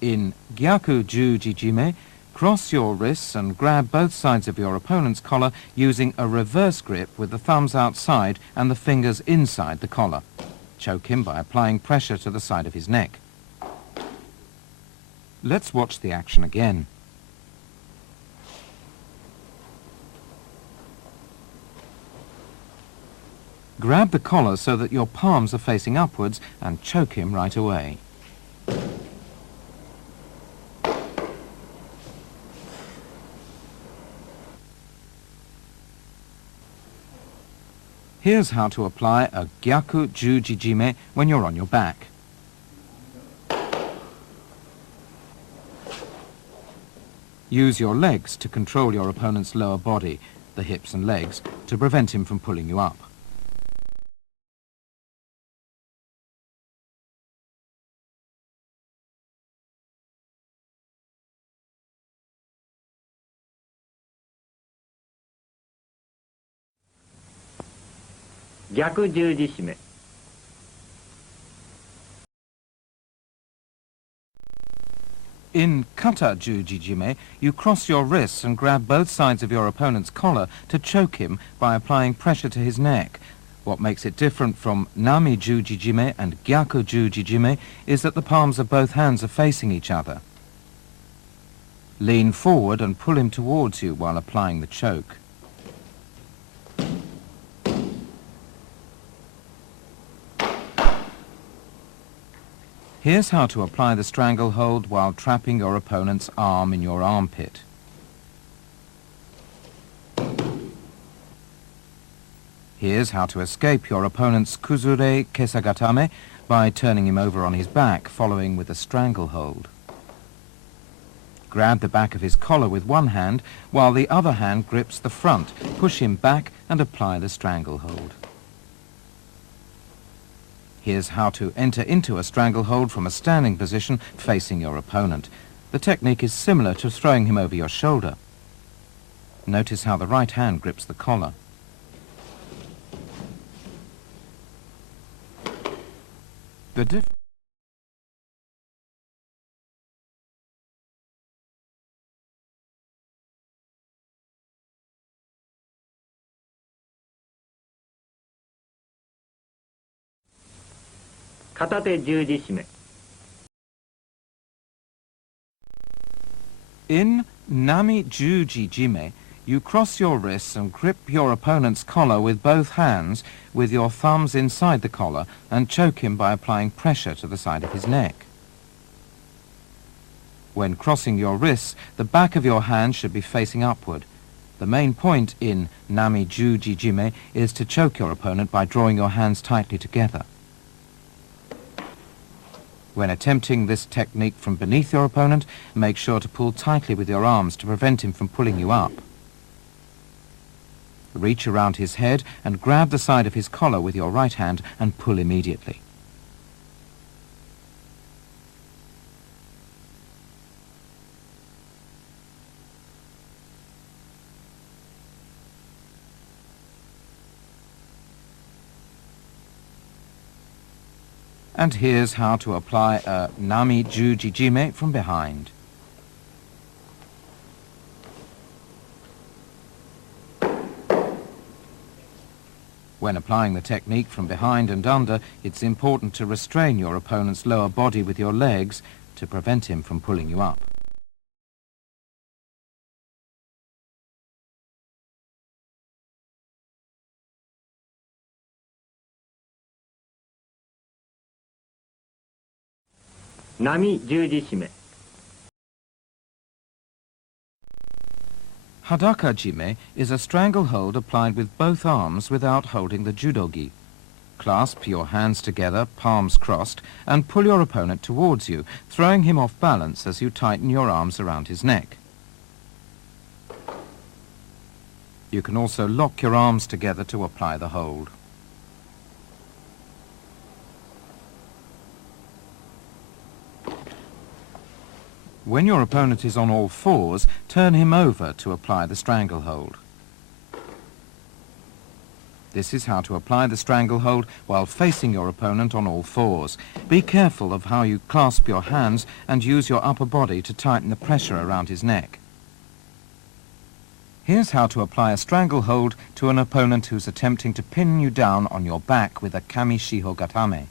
In Gyaku Jujijime, cross your wrists and grab both sides of your opponent's collar using a reverse grip with the thumbs outside and the fingers inside the collar. Choke him by applying pressure to the side of his neck. Let's watch the action again. Grab the collar so that your palms are facing upwards and choke him right away. Here's how to apply a Gyaku Jujijime when you're on your back. Use your legs to control your opponent's lower body, the hips and legs, to prevent him from pulling you up. Gyaku Jujishime. In Kata Jujijime, you cross your wrists and grab both sides of your opponent's collar to choke him by applying pressure to his neck. What makes it different from Nami Jujijime and Gyaku Jujijime is that the palms of both hands are facing each other. Lean forward and pull him towards you while applying the choke. Here's how to apply the stranglehold while trapping your opponent's arm in your armpit. Here's how to escape your opponent's kuzure kesagatame by turning him over on his back, following with a stranglehold. Grab the back of his collar with one hand, while the other hand grips the front. Push him back and apply the stranglehold. Here's how to enter into a stranglehold from a standing position facing your opponent. The technique is similar to throwing him over your shoulder. Notice how the right hand grips the collar. Katate Jujishime. In Nami Jujijime, you cross your wrists and grip your opponent's collar with both hands, with your thumbs inside the collar, and choke him by applying pressure to the side of his neck. When crossing your wrists, the back of your hand should be facing upward. The main point in Nami Jujijime is to choke your opponent by drawing your hands tightly together. When attempting this technique from beneath your opponent, make sure to pull tightly with your arms to prevent him from pulling you up. Reach around his head and grab the side of his collar with your right hand and pull immediately. And here's how to apply a Nami Jujijime from behind. When applying the technique from behind and under, it's important to restrain your opponent's lower body with your legs to prevent him from pulling you up. Nami Jujishime. Hadaka Jime is a stranglehold applied with both arms without holding the judo-gi. Clasp your hands together, palms crossed, and pull your opponent towards you, throwing him off balance as you tighten your arms around his neck. You can also lock your arms together to apply the hold. When your opponent is on all fours, turn him over to apply the stranglehold. This is how to apply the stranglehold while facing your opponent on all fours. Be careful of how you clasp your hands and use your upper body to tighten the pressure around his neck. Here's how to apply a stranglehold to an opponent who's attempting to pin you down on your back with a kami shiho gatame.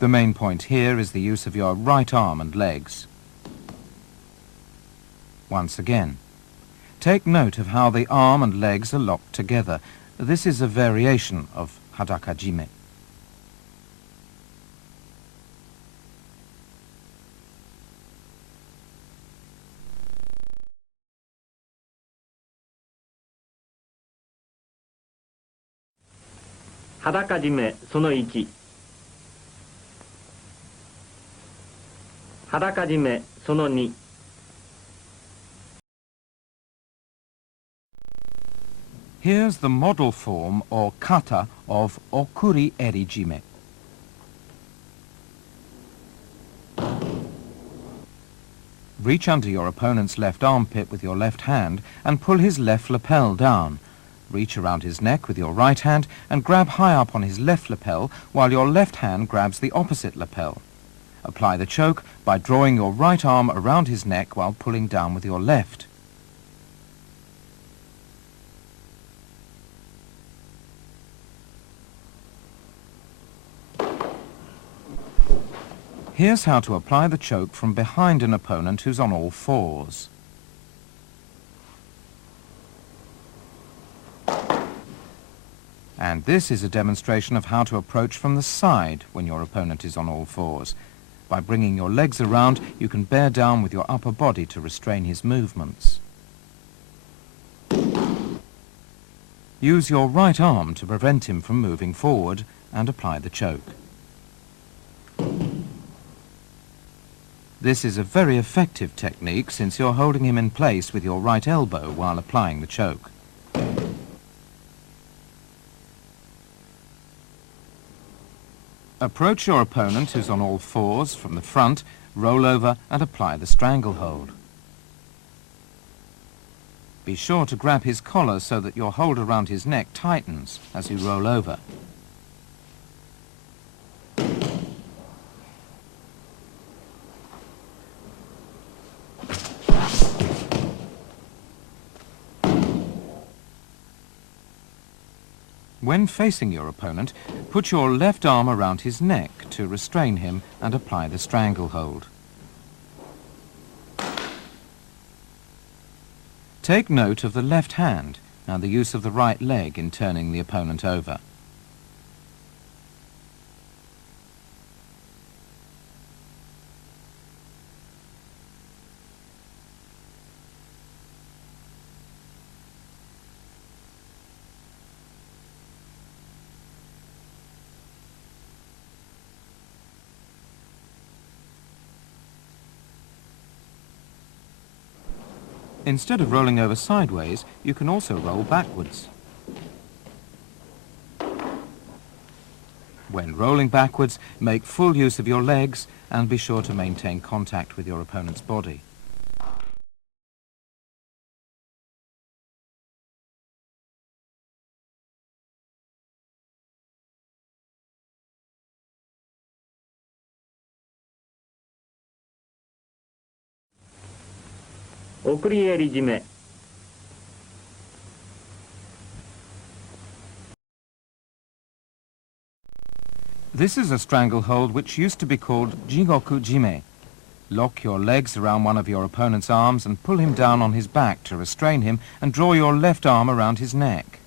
The main point here is the use of your right arm and legs. Once again, take note of how the arm and legs are locked together. This is a variation of hadaka jime. Hadaka jime その1。裸締めその2。Here's the model form or kata of okuri eri jime. Reach under your opponent's left armpit with your left hand and pull his left lapel down. Reach around his neck with your right hand and grab high up on his left lapel while your left hand grabs the opposite lapel. Apply the choke by drawing your right arm around his neck while pulling down with your left. Here's how to apply the choke from behind an opponent who's on all fours. And this is a demonstration of how to approach from the side when your opponent is on all fours. By bringing your legs around, you can bear down with your upper body to restrain his movements. Use your right arm to prevent him from moving forward and apply the choke. This is a very effective technique since you're holding him in place with your right elbow while applying the choke. Approach your opponent who's on all fours from the front, roll over and apply the stranglehold. Be sure to grab his collar so that your hold around his neck tightens as you roll over. When facing your opponent, put your left arm around his neck to restrain him and apply the stranglehold. Take note of the left hand and the use of the right leg in turning the opponent over. Instead of rolling over sideways, you can also roll backwards. When rolling backwards, make full use of your legs and be sure to maintain contact with your opponent's body.送り襟締め。This is a stranglehold which used to be called jigoku jime. Lock your legs around one of your opponent's arms and pull him down on his back to restrain him and draw your left arm around his neck.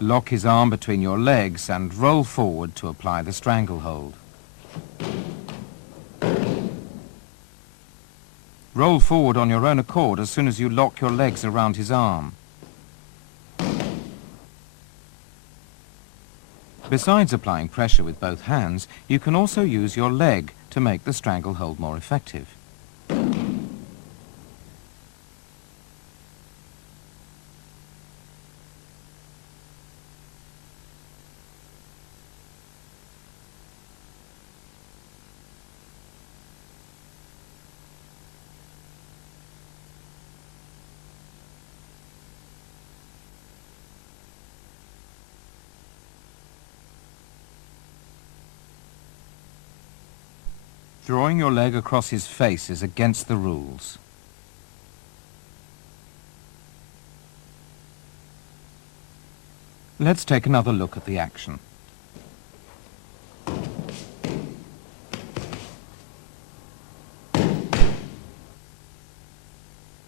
Lock his arm between your legs and roll forward to apply the stranglehold. Roll forward on your own accord as soon as you lock your legs around his arm. Besides applying pressure with both hands, you can also use your leg to make the stranglehold more effective. Drawing your leg across his face is against the rules. Let's take another look at the action.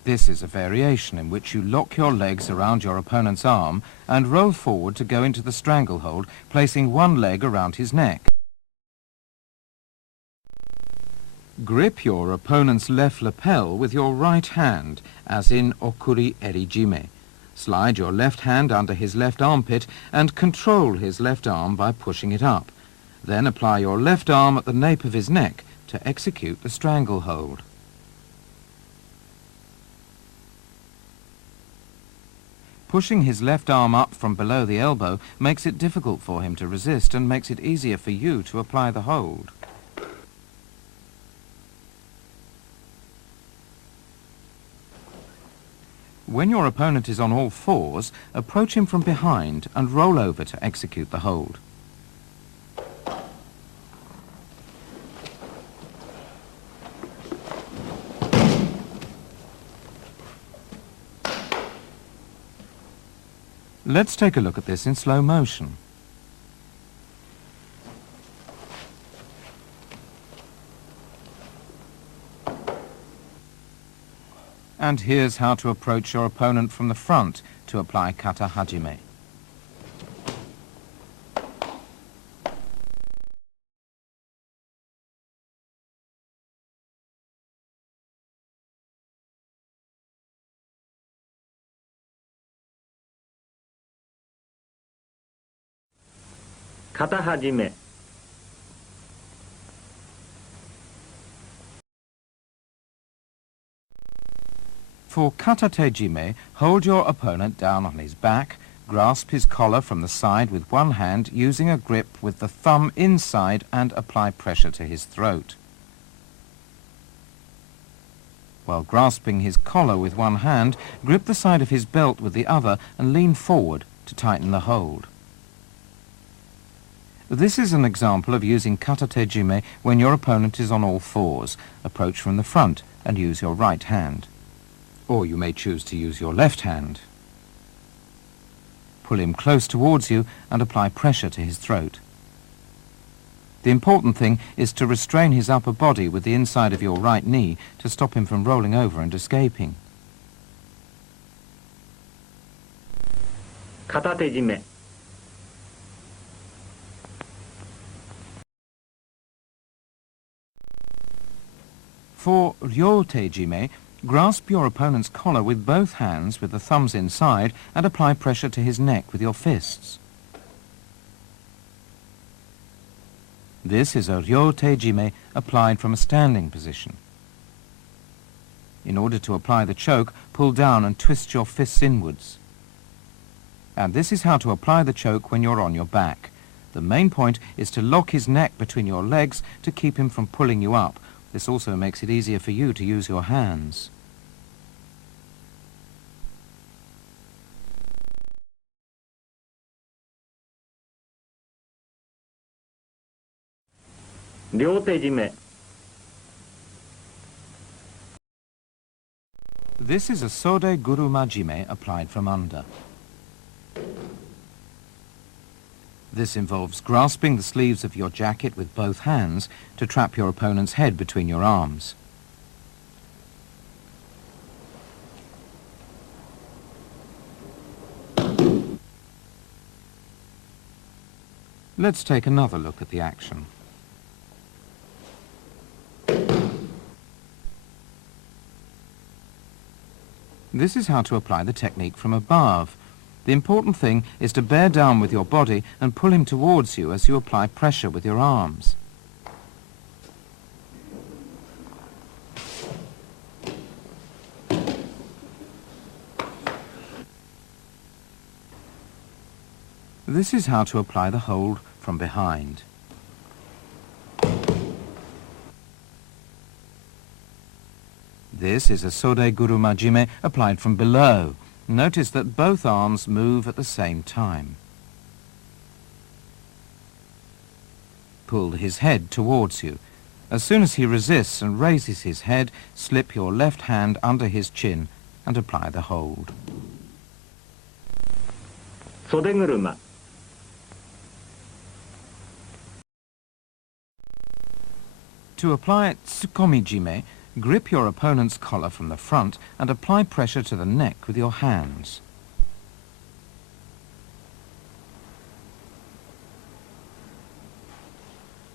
This is a variation in which you lock your legs around your opponent's arm and roll forward to go into the stranglehold, placing one leg around his neck. Grip your opponent's left lapel with your right hand, as in okuri erijime. Slide your left hand under his left armpit and control his left arm by pushing it up. Then apply your left arm at the nape of his neck to execute the stranglehold. Pushing his left arm up from below the elbow makes it difficult for him to resist and makes it easier for you to apply the hold. When your opponent is on all fours, approach him from behind and roll over to execute the hold. Let's take a look at this in slow motion. And here's how to approach your opponent from the front to apply kata hajime. Kata hajime. For kata tejime, hold your opponent down on his back, grasp his collar from the side with one hand using a grip with the thumb inside and apply pressure to his throat. While grasping his collar with one hand, grip the side of his belt with the other and lean forward to tighten the hold. This is an example of using kata tejime when your opponent is on all fours. Approach from the front and use your right hand. Or you may choose to use your left hand. Pull him close towards you and apply pressure to his throat. The important thing is to restrain his upper body with the inside of your right knee to stop him from rolling over and escaping. Kata tejime. For ryo tejime, grasp your opponent's collar with both hands with the thumbs inside and apply pressure to his neck with your fists. This is a ryo tejime applied from a standing position. In order to apply the choke, pull down and twist your fists inwards. And this is how to apply the choke when you're on your back. The main point is to lock his neck between your legs to keep him from pulling you up. This also makes it easier for you to use your hands. Ryo tejime. This is a sode guru majime applied from under. This involves grasping the sleeves of your jacket with both hands to trap your opponent's head between your arms. Let's take another look at the action. This is how to apply the technique from above. The important thing is to bear down with your body and pull him towards you as you apply pressure with your arms. This is how to apply the hold from behind. This is a sode guru majime applied from below. Notice that both arms move at the same time. Pull his head towards you. As soon as he resists and raises his head, slip your left hand under his chin and apply the hold. 袖車 To apply tsukomi-jime, grip your opponent's collar from the front and apply pressure to the neck with your hands.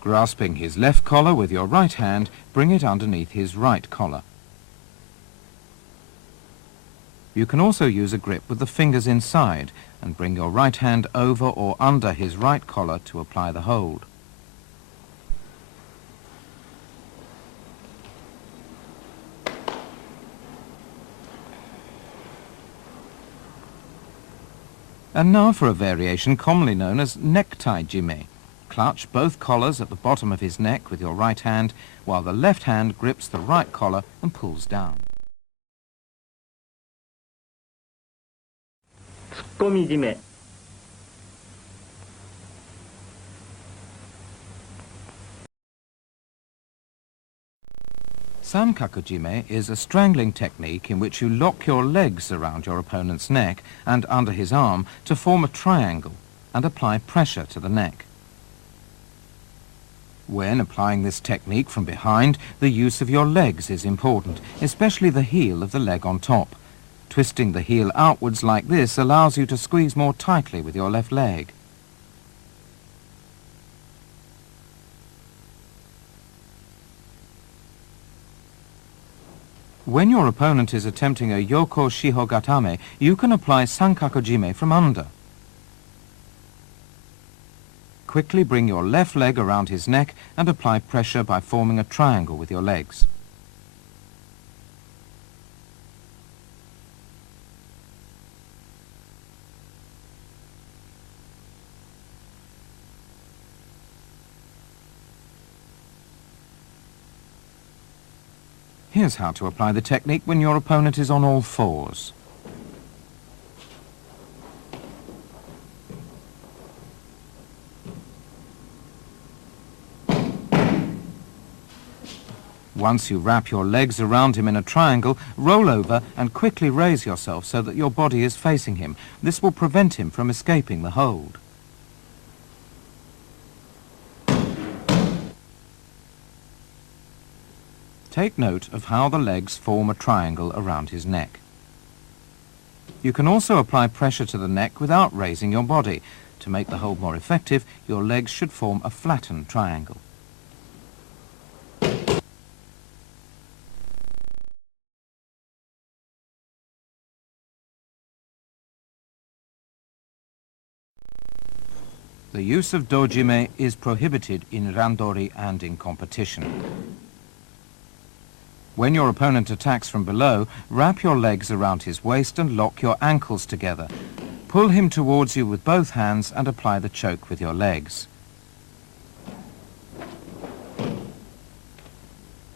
Grasping his left collar with your right hand, bring it underneath his right collar. You can also use a grip with the fingers inside and bring your right hand over or under his right collar to apply the hold. And now for a variation commonly known as necktie-jime. Clutch both collars at the bottom of his neck with your right hand, while the left hand grips the right collar and pulls down. 突っ込み締め Sankaku-jime is a strangling technique in which you lock your legs around your opponent's neck and under his arm to form a triangle and apply pressure to the neck. When applying this technique from behind, the use of your legs is important, especially the heel of the leg on top. Twisting the heel outwards like this allows you to squeeze more tightly with your left leg. When your opponent is attempting a yoko shihogatame, you can apply sankaku-jime from under. Quickly bring your left leg around his neck and apply pressure by forming a triangle with your legs. Here's how to apply the technique when your opponent is on all fours. Once you wrap your legs around him in a triangle, roll over and quickly raise yourself so that your body is facing him. This will prevent him from escaping the hold. Take note of how the legs form a triangle around his neck. You can also apply pressure to the neck without raising your body. To make the hold more effective, your legs should form a flattened triangle. The use of dojime is prohibited in randori and in competition. When your opponent attacks from below, wrap your legs around his waist and lock your ankles together. Pull him towards you with both hands and apply the choke with your legs.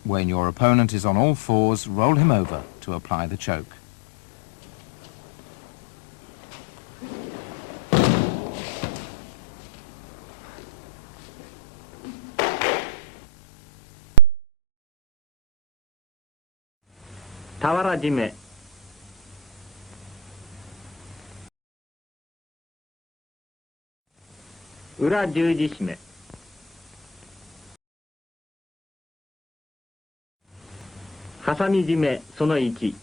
When your opponent is on all fours, roll him over to apply the choke.俵締め 裏十字締め ハサミ締めその1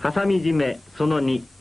ハサミ締めその2